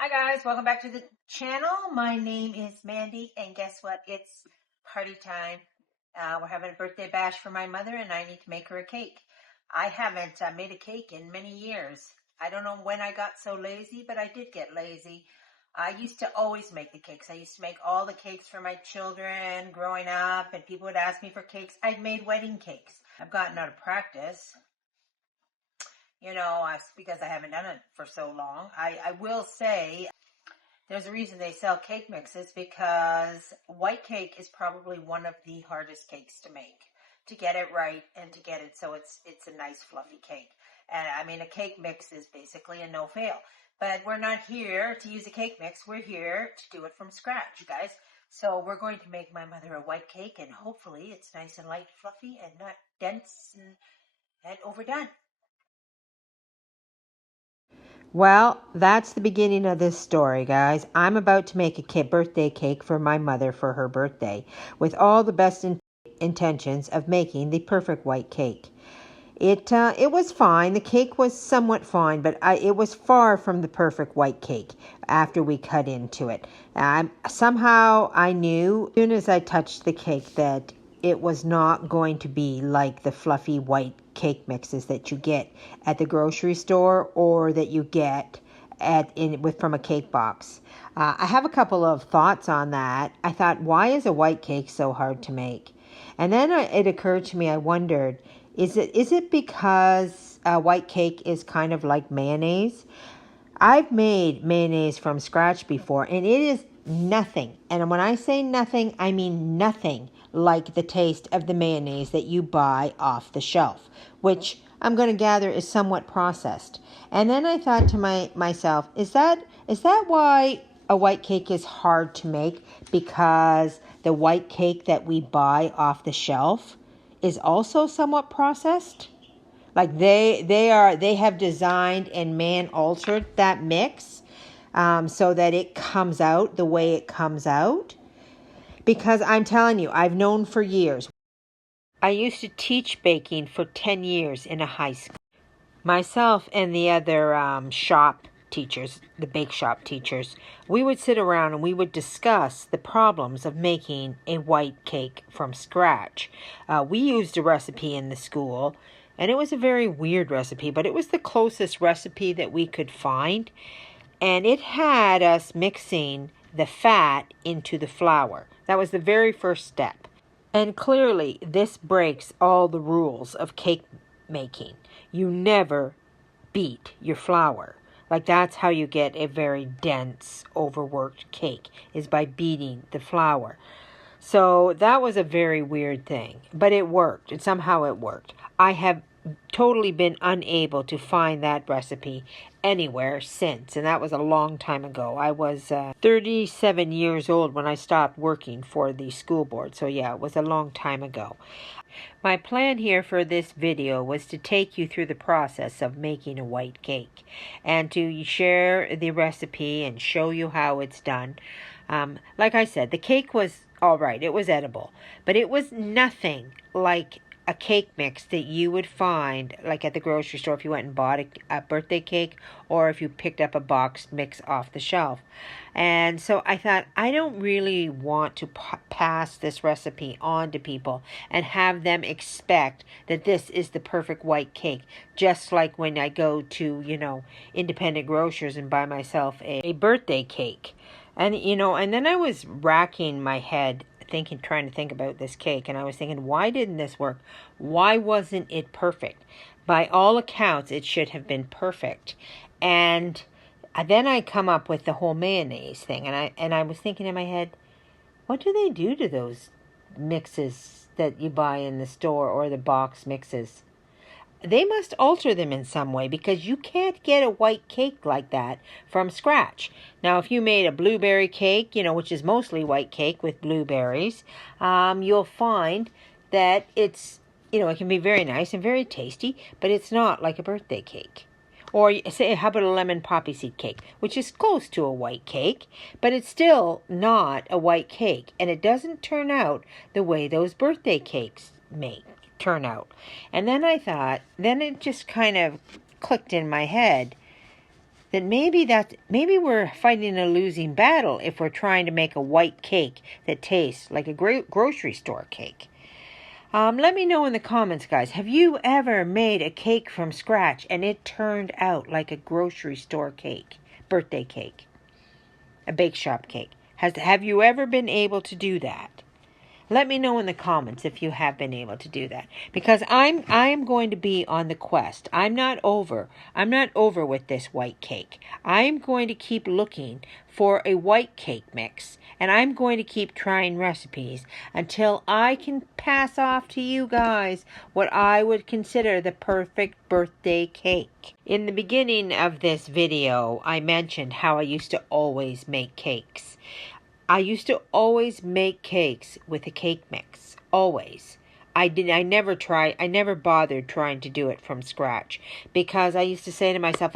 Hi guys, welcome back to the channel. My name is Mandy, and guess what? It's party time. We're having a birthday bash for my mother, and I need to make her a cake. I haven't made a cake in many years. I don't know when I got so lazy, but I did get lazy. I used to always make the cakes. I used to make all the cakes for my children growing up, and people would ask me for cakes. I'd made wedding cakes. I've gotten out of practice, because I haven't done it for so long. I will say, there's a reason they sell cake mixes, because white cake is probably one of the hardest cakes to make, to get it right and to get it so it's a nice fluffy cake. And I mean, a cake mix is basically a no fail. But we're not here to use a cake mix. We're here to do it from scratch, guys. So we're going to make my mother a white cake, and hopefully it's nice and light, fluffy, and not dense and overdone. Well, that's the beginning of this story, guys. I'm about to make a birthday cake for my mother for her birthday, with all the best intentions of making the perfect white cake. It was fine. The cake was somewhat fine, but it was far from the perfect white cake after we cut into it. Somehow I knew as soon as I touched the cake that it was not going to be like the fluffy white cake mixes that you get at the grocery store or that you get from a cake box. I have a couple of thoughts on that. I thought, why is a white cake so hard to make? And then it occurred to me, I wondered, is it because white cake is kind of like mayonnaise? I've made mayonnaise from scratch before, and it is nothing. And when I say nothing, I mean nothing like the taste of the mayonnaise that you buy off the shelf, which I'm going to gather is somewhat processed. And then I thought to myself, is that why a white cake is hard to make? Because the white cake that we buy off the shelf is also somewhat processed? Like they have designed and man altered that mix so that it comes out the way it comes out. Because I'm telling you, I've known for years. I used to teach baking for 10 years in a high school. Myself and the other shop teachers, the bake shop teachers, we would sit around and we would discuss the problems of making a white cake from scratch. We used a recipe in the school, and it was a very weird recipe, but it was the closest recipe that we could find, and it had us mixing the fat into the flour. That was the very first step. And clearly, this breaks all the rules of cake making. You never beat your flour. Like, that's how you get a very dense, overworked cake, is by beating the flour. So that was a very weird thing, but it worked, and somehow it worked. I have totally been unable to find that recipe anywhere since, and that was a long time ago. I was 37 years old when I stopped working for the school board, so yeah, it was a long time ago. My plan here for this video was to take you through the process of making a white cake and to share the recipe and show you how it's done. Like I said, the cake was all right. It was edible, but it was nothing like a cake mix that you would find like at the grocery store if you went and bought a birthday cake or if you picked up a boxed mix off the shelf. And so I thought, I don't really want to pass this recipe on to people and have them expect that this is the perfect white cake, just like when I go to, independent grocers and buy myself a birthday cake. And then I was racking my head trying to think about this cake, and I was thinking, why didn't this work? Why wasn't it perfect? By all accounts, it should have been perfect. And then I come up with the whole mayonnaise thing, and I was thinking in my head, what do they do to those mixes that you buy in the store or the box mixes? They must alter them in some way, because you can't get a white cake like that from scratch. Now, if you made a blueberry cake, which is mostly white cake with blueberries, you'll find that it can be very nice and very tasty, but it's not like a birthday cake. Or say, how about a lemon poppy seed cake, which is close to a white cake, but it's still not a white cake, and it doesn't turn out the way those birthday cakes turn out. And then I thought, then it just kind of clicked in my head. that maybe we're fighting a losing battle if we're trying to make a white cake that tastes like a grocery store cake. Let me know in the comments, guys. Have you ever made a cake from scratch and it turned out like a grocery store cake, birthday cake, a bake shop cake? Have you ever been able to do that? Let me know in the comments if you have been able to do that, because I am going to be on the quest. I'm not over with this white cake. I'm going to keep looking for a white cake mix, and I'm going to keep trying recipes until I can pass off to you guys what I would consider the perfect birthday cake. In the beginning of this video, I mentioned how I used to always make cakes. I used to always make cakes with a cake mix. Always. I never bothered trying to do it from scratch, because I used to say to myself,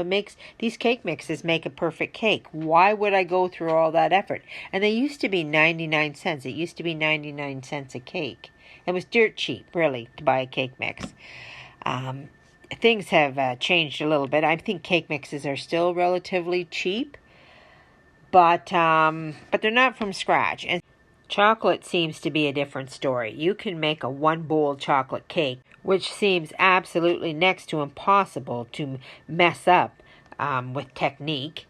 these cake mixes make a perfect cake. Why would I go through all that effort? And they used to be 99 cents. It used to be 99 cents a cake. It was dirt cheap, really, to buy a cake mix. Things have changed a little bit. I think cake mixes are still relatively cheap. But they're not from scratch. And chocolate seems to be a different story. You can make a one-bowl chocolate cake, which seems absolutely next to impossible to mess up with technique.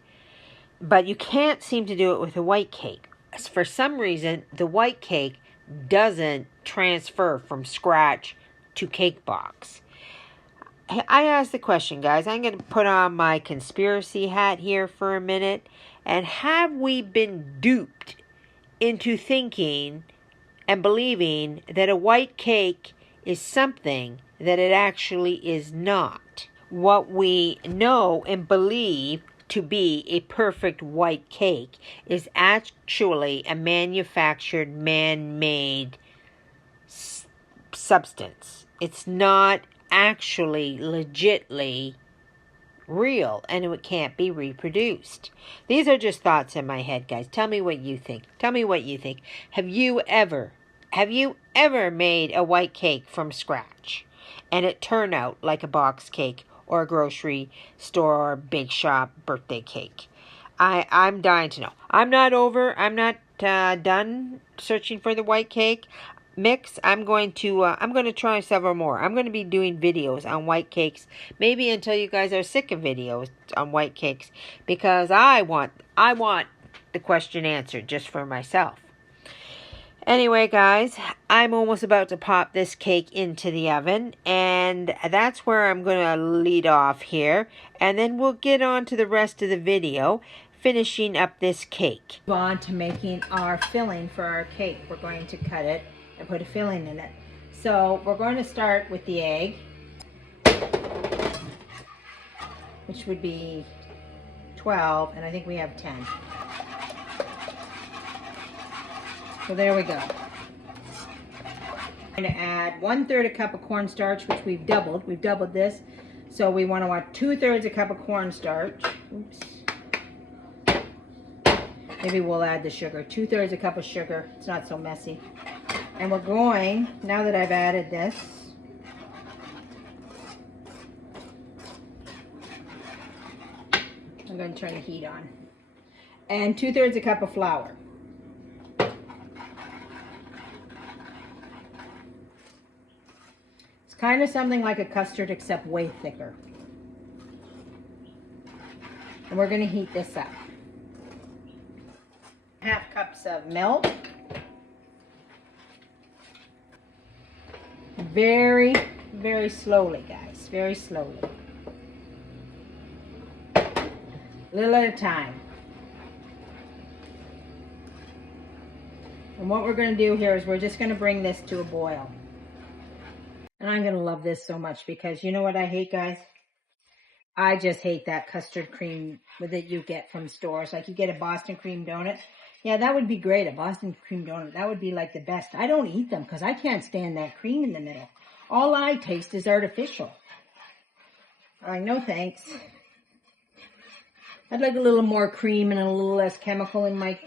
But you can't seem to do it with a white cake. For some reason, the white cake doesn't transfer from scratch to cake box. I asked the question, guys. I'm going to put on my conspiracy hat here for a minute. And have we been duped into thinking and believing that a white cake is something that it actually is not? What we know and believe to be a perfect white cake is actually a manufactured, man-made substance. It's not actually legitly real, and it can't be reproduced. These are just thoughts in my head, guys. Tell me what you think. Have you ever made a white cake from scratch and it turned out like a box cake or a grocery store bake shop birthday cake? I'm dying to know. I'm not done searching for the white cake mix. I'm going to try several more. I'm going to be doing videos on white cakes, maybe until you guys are sick of videos on white cakes, because I want the question answered just for myself. Anyway, guys, I'm almost about to pop this cake into the oven, and that's where I'm going to lead off here, and then we'll get on to the rest of the video, finishing up this cake. Move on to making our filling for our cake. We're going to cut it and put a filling in it. So we're going to start with the egg, which would be 12, and I think we have 10. So there we go. I'm going to add 1/3 a cup of cornstarch, which we've doubled. We've doubled this. So we want 2/3 a cup of cornstarch. Oops. Maybe we'll add the sugar. 2/3 a cup of sugar. It's not so messy. And we're going, now that I've added this, I'm going to turn the heat on. And 2/3 a cup of flour. It's kind of something like a custard, except way thicker. And we're going to heat this up. 1/2 cups of milk. Very, very slowly, guys. Very slowly. A little at a time. And what we're going to do here is we're just going to bring this to a boil. And I'm going to love this so much, because you know what I hate, guys? I just hate that custard cream that you get from stores. Like, you get a Boston cream donut. Yeah, that would be great, a Boston cream donut. That would be like the best. I don't eat them because I can't stand that cream in the middle. All I taste is artificial. No thanks. I'd like a little more cream and a little less chemical in my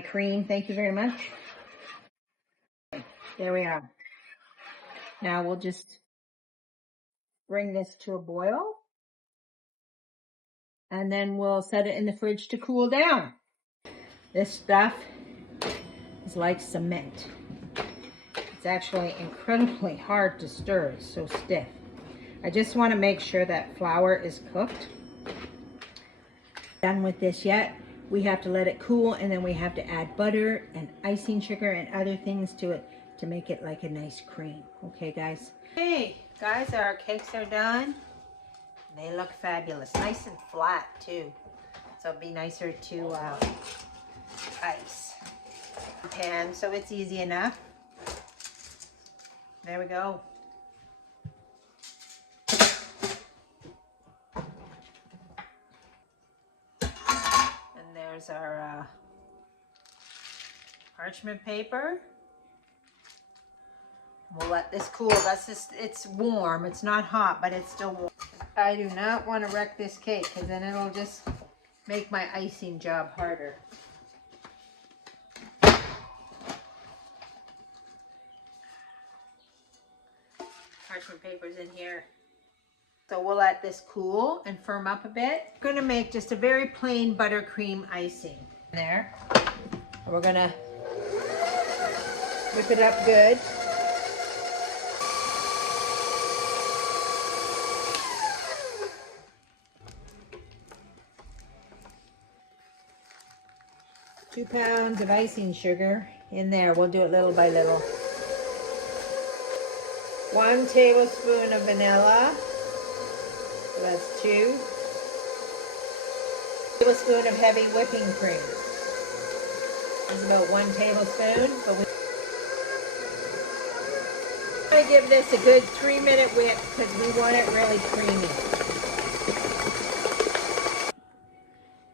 cream. Thank you very much. There we are. Now we'll just bring this to a boil. and then we'll set it in the fridge to cool down. This stuff is like cement. It's actually incredibly hard to stir. It's so stiff. I just want to make sure that flour is cooked. Done with this yet. We have to let it cool, and then we have to add butter and icing sugar and other things to it to make it like a nice cream. Okay, guys? Hey, guys, our cakes are done. They look fabulous. Nice and flat, too. So it'll be nicer to ice. Pan, so it's easy enough. There we go. And there's our parchment paper. We'll let this cool. That's just, it's warm. It's not hot, but it's still warm. I do not want to wreck this cake because then it'll just make my icing job harder. Parchment paper's in here. So we'll let this cool and firm up a bit. I'm gonna make just a very plain buttercream icing. There. We're gonna whip it up good. Two pounds of icing sugar in there. We'll do it little by little. 1 tablespoon of vanilla. So that's 2. Tablespoon of heavy whipping cream. It's about 1 tablespoon. But we're going to give this a good 3-minute whip because we want it really creamy.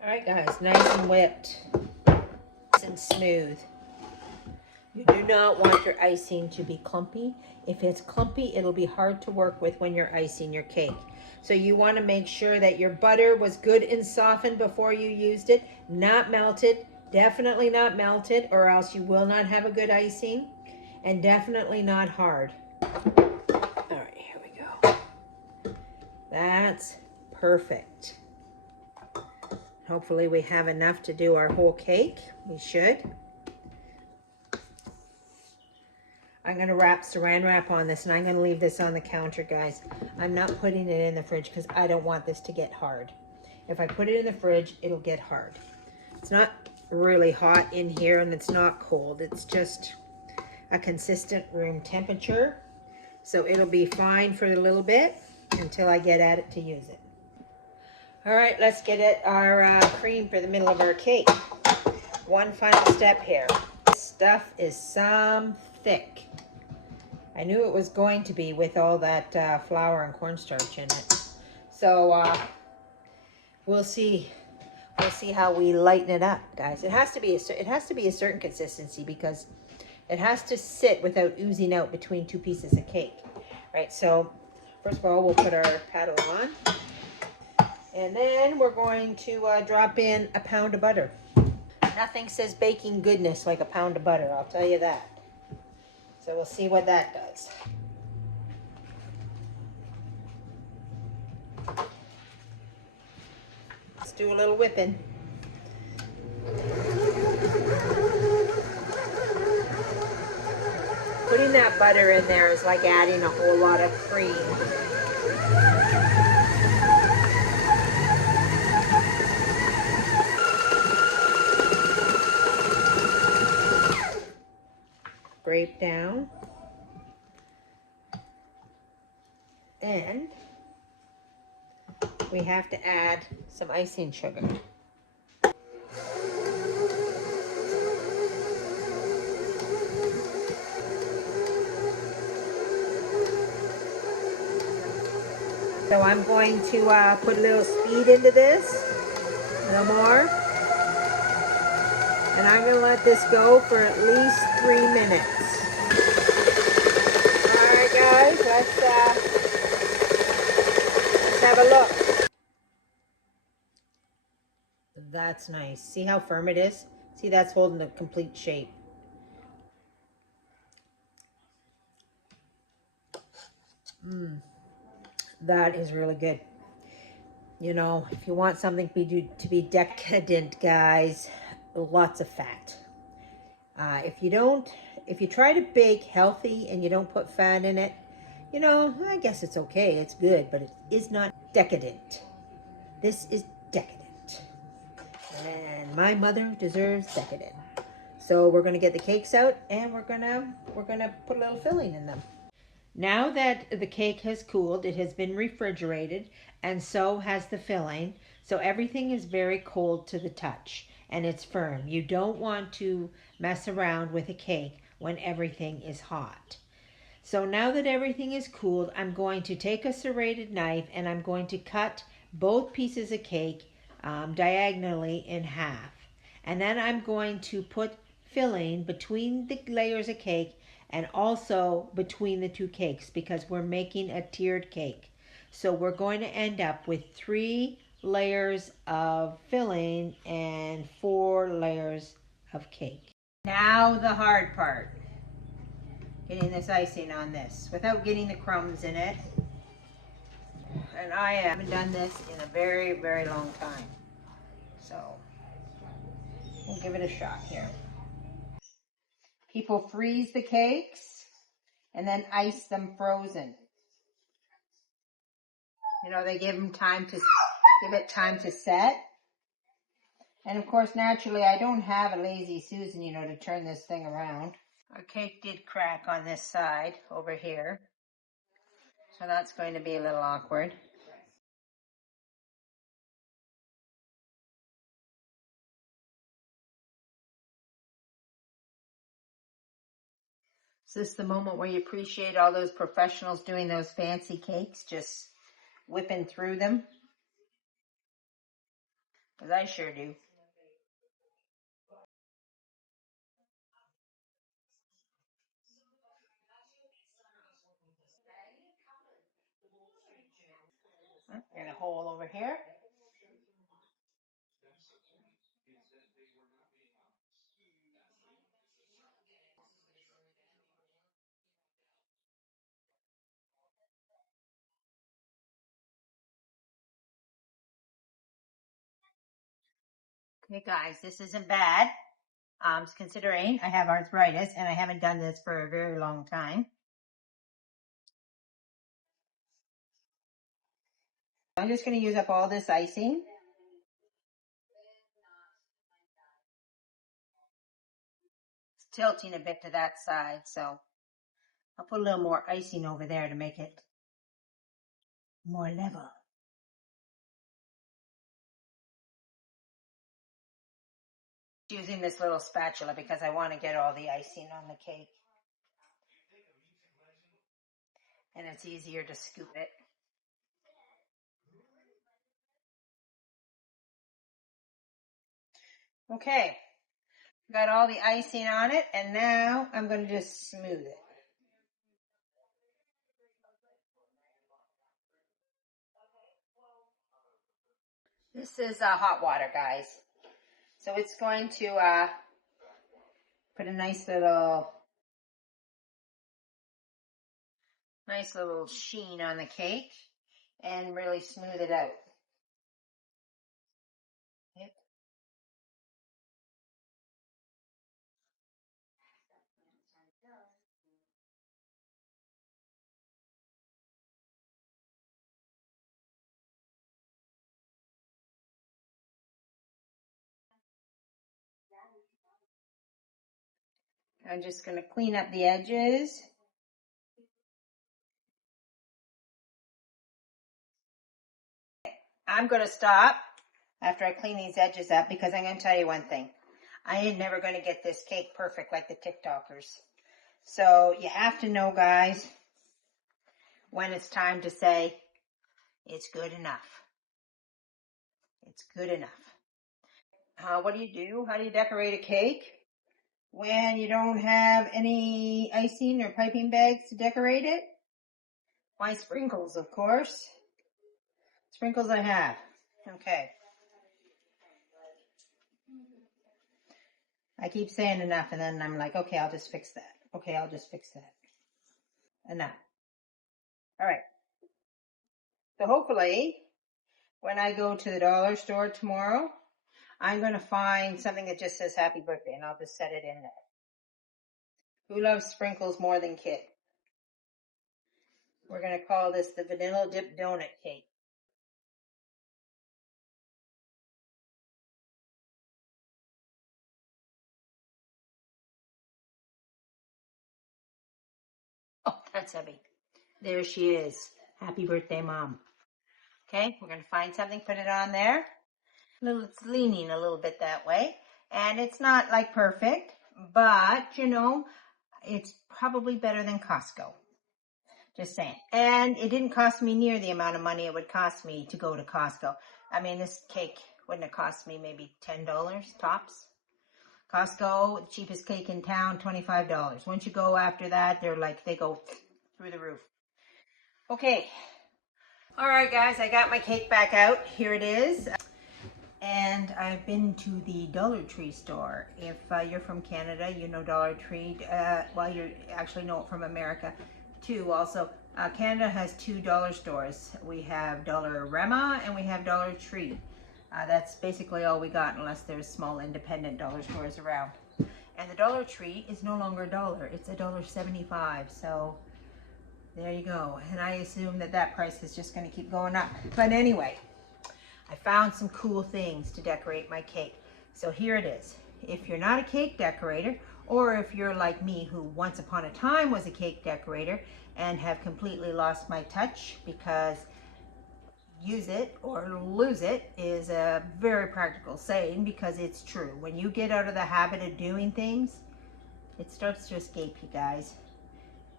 All right, guys, nice and whipped. Nice and smooth. You do not want your icing to be clumpy. If it's clumpy, it'll be hard to work with when you're icing your cake. So you want to make sure that your butter was good and softened before you used it, not melted, definitely not melted, or else you will not have a good icing, and definitely not hard. All right, here we go. That's perfect. Hopefully we have enough to do our whole cake. We should. I'm going to wrap saran wrap on this, and I'm going to leave this on the counter, guys. I'm not putting it in the fridge because I don't want this to get hard. If I put it in the fridge, it'll get hard. It's not really hot in here, and it's not cold. It's just a consistent room temperature. So it'll be fine for a little bit until I get at it to use it. All right, let's get it our cream for the middle of our cake. One final step here. This stuff is some thick. I knew it was going to be with all that flour and cornstarch in it. So we'll see. We'll see how we lighten it up, guys. It has to be a certain consistency because it has to sit without oozing out between 2 pieces of cake, right? So first of all, we'll put our paddle on, and then we're going to drop in a pound of butter. Nothing says baking goodness like a pound of butter, I'll tell you that. So we'll see what that does. Let's do a little whipping. Putting that butter in there is like adding a whole lot of cream. Scrape down. And we have to add some icing sugar. So I'm going to put a little speed into this, a little more. And I'm going to let this go for at least 3 minutes. All right, guys, let's have a look. That's nice. See how firm it is? See, that's holding the complete shape. That is really good. You know, if you want something to be decadent, guys, lots of fat. If you don't, if you try to bake healthy and you don't put fat in it, you know, I guess it's okay. It's good, but it is not decadent. This is decadent. And my mother deserves decadent. So we're gonna get the cakes out and we're gonna put a little filling in them. Now that the cake has cooled, it has been refrigerated, and so has the filling. So everything is very cold to the touch and it's firm. You don't want to mess around with a cake when everything is hot. So now that everything is cooled, I'm going to take a serrated knife and I'm going to cut both pieces of cake diagonally in half. And then I'm going to put filling between the layers of cake and also between the two cakes because we're making a tiered cake. So we're going to end up with 3 layers of filling and 4 layers of cake. Now the hard part, getting this icing on this without getting the crumbs in it. And I haven't done this in a very, very long time. So we'll give it a shot here. People freeze the cakes and then ice them frozen. You know, they give it time to set. And of course, naturally, I don't have a lazy Susan, you know, to turn this thing around. Our cake did crack on this side over here. So that's going to be a little awkward. Is this the moment where you appreciate all those professionals doing those fancy cakes, just whipping through them? Because I sure do. Got a hole over here. Okay, guys, this isn't bad. Considering I have arthritis and I haven't done this for a very long time. I'm just going to use up all this icing. It's tilting a bit to that side, so I'll put a little more icing over there to make it more level. Using this little spatula because I want to get all the icing on the cake. And it's easier to scoop it. Okay, got all the icing on it, and now I'm going to just smooth it. This is hot water, guys. So it's going to put a nice little sheen on the cake and really smooth it out. Yep. I'm just going to clean up the edges. I'm going to stop after I clean these edges up because I'm going to tell you one thing. I ain't never going to get this cake perfect like the TikTokers. So you have to know, guys, when it's time to say, it's good enough. It's good enough. What do you do? How do you decorate a cake when you don't have any icing or piping bags to decorate it? Why, sprinkles, of course. Sprinkles I have. Okay. I keep saying enough and then I'm like, okay, I'll just fix that. Okay, I'll just fix that. Enough. All right. So hopefully when I go to the dollar store tomorrow, I'm going to find something that just says happy birthday, and I'll just set it in there. Who loves sprinkles more than Kit? We're going to call this the vanilla dip donut cake. Oh, that's heavy. There she is. Happy birthday, Mom. Okay, we're going to find something, put it on there. It's leaning a little bit that way. And it's not like perfect, but you know, it's probably better than Costco. Just saying. And it didn't cost me near the amount of money it would cost me to go to Costco. I mean, this cake wouldn't have cost me maybe $10 tops. Costco, the cheapest cake in town, $25. Once you go after that, they go through the roof. Okay. All right, guys, I got my cake back out. Here it is. And I've been to the Dollar Tree store. If you're from Canada, you know Dollar Tree. Well, you actually know it from America too. Also, Canada has two dollar stores. We have Dollarama and we have Dollar Tree. That's basically all we got, unless there's small independent dollar stores around. And the Dollar Tree is no longer a dollar. It's $1.75. So there you go. And I assume that price is just going to keep going up. But anyway, I found some cool things to decorate my cake. So here it is. If you're not a cake decorator, or if you're like me who once upon a time was a cake decorator and have completely lost my touch, because use it or lose it is a very practical saying, because it's true. When you get out of the habit of doing things, it starts to escape you, guys.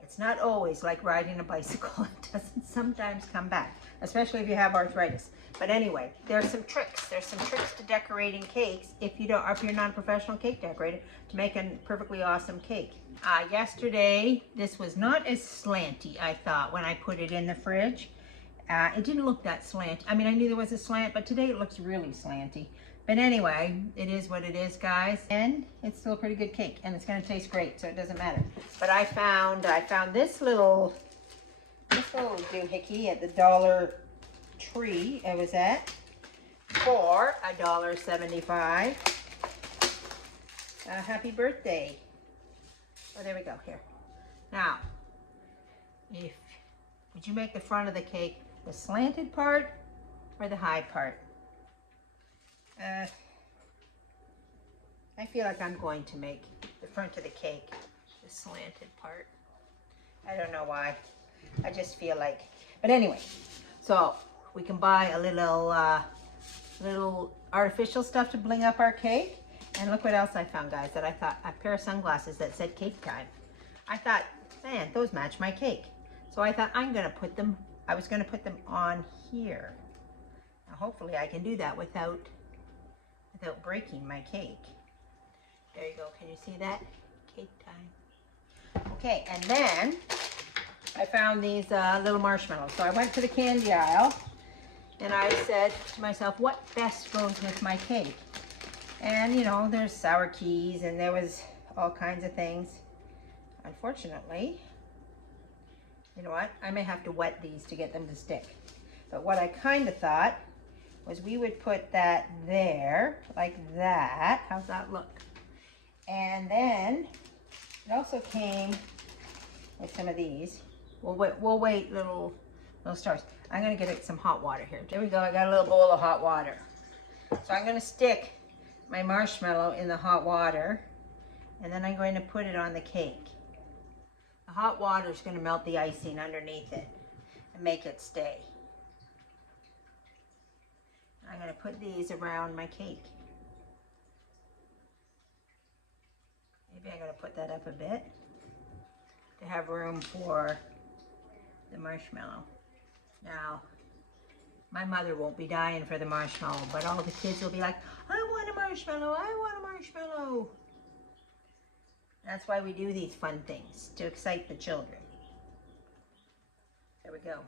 It's not always like riding a bicycle. It doesn't sometimes come back, especially if you have arthritis. But anyway, there's some tricks. There's some tricks to decorating cakes if you're not a professional cake decorator, to make a perfectly awesome cake. Yesterday, this was not as slanty, I thought, when I put it in the fridge. It didn't look that slant. I mean, I knew there was a slant, but today it looks really slanty. But anyway, it is what it is, guys. And it's still a pretty good cake, and it's going to taste great, so it doesn't matter. But I found this little doohickey at the Dollar Tree I was at for $1.75. Happy birthday. Oh, there we go. Here. Now, would you make the front of the cake the slanted part or the high part? I feel like I'm going to make the front of the cake the slanted part. I don't know why. I just feel like. But anyway, so we can buy a little artificial stuff to bling up our cake. And look what else I found, guys, that I thought, a pair of sunglasses that said cake time. I thought, man, those match my cake. So I thought I was going to put them on here. Now hopefully I can do that without breaking my cake. There you go. Can you see that? Cake time. Okay, and then I found these little marshmallows. So I went to the candy aisle and I said to myself, what best goes with my cake? And you know, there's sour keys and there was all kinds of things. Unfortunately, you know what? I may have to wet these to get them to stick. But what I kind of thought was we would put that there, like that. How's that look? And then it also came with some of these. We'll wait, little stars. I'm gonna get it some hot water here. There we go. I got a little bowl of hot water. So I'm gonna stick my marshmallow in the hot water, and then I'm going to put it on the cake. The hot water is going to melt the icing underneath it and make it stay. I'm going to put these around my cake. Maybe I'm going to put that up a bit to have room for the marshmallow. Now, my mother won't be dying for the marshmallow, but all the kids will be like, I want a marshmallow, I want a marshmallow. That's why we do these fun things, to excite the children. There we go.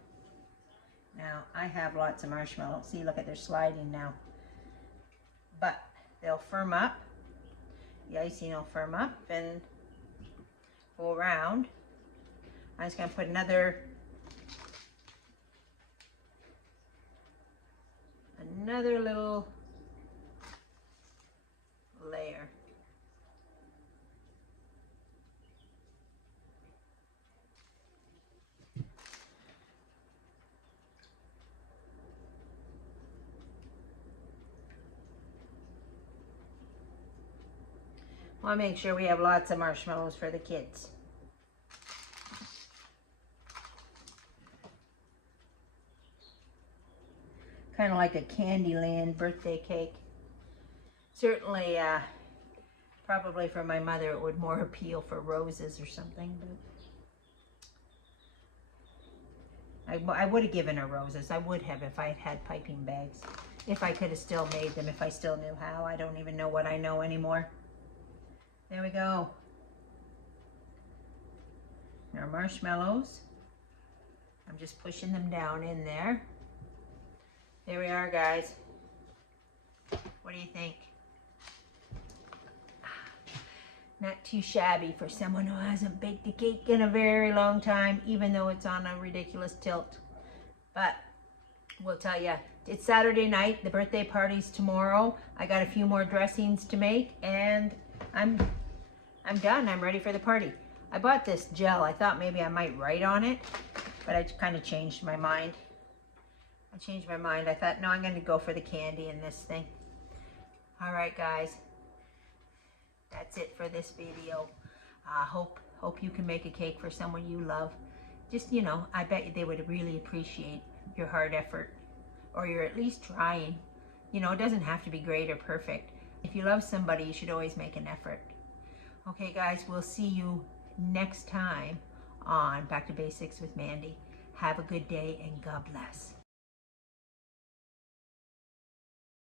Now, I have lots of marshmallows. See, look at, they're sliding now. But they'll firm up. The icing will firm up and go around. I'm just going to put another Another little layer. I want to make sure we have lots of marshmallows for the kids. Kind of like a Candyland birthday cake. Certainly, probably for my mother, it would more appeal for roses or something. But I would have given her roses. I would have if I had had piping bags. If I could have still made them, if I still knew how. I don't even know what I know anymore. There we go. Our marshmallows. I'm just pushing them down in there. There we are, guys. What do you think? Not too shabby for someone who hasn't baked a cake in a very long time, even though it's on a ridiculous tilt. But we'll tell you, it's Saturday night. The birthday party's tomorrow. I got a few more dressings to make, and I'm done. I'm ready for the party. I bought this gel. I thought maybe I might write on it, but I kind of changed my mind. I thought, no, I'm going to go for the candy in this thing. All right, guys. That's it for this video. Hope you can make a cake for someone you love. Just, you know, I bet they would really appreciate your hard effort, or you're at least trying. You know, it doesn't have to be great or perfect. If you love somebody, you should always make an effort. Okay, guys, we'll see you next time on Back to Basics with Mandy. Have a good day and God bless.